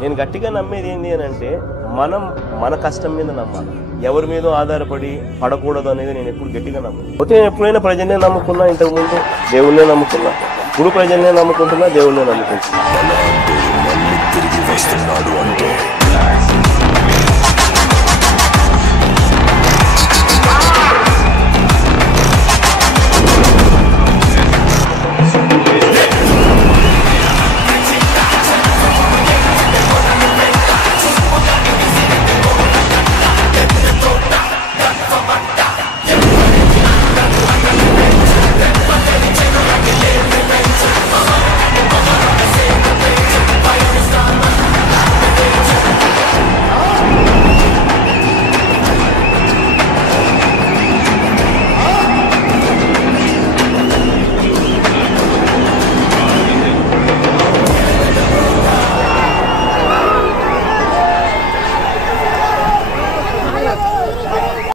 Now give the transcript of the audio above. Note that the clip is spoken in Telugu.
నేను గట్టిగా నమ్మేది ఏంటి అని అంటే మనం మన కష్టం మీద నమ్మాలి, ఎవరి మీద ఆధారపడి పడకూడదు అనేది నేను ఎప్పుడు గట్టిగా నమ్ము. నేను ఎప్పుడైనా ప్రజల్నే నమ్ముకున్నా, ఇంతకుముందు దేవుళ్ళనే నమ్ముకున్నా, ఇప్పుడు ప్రజల్నే నమ్ముకుంటున్నా, దేవుళ్ళనే నమ్ముకుంటున్నా.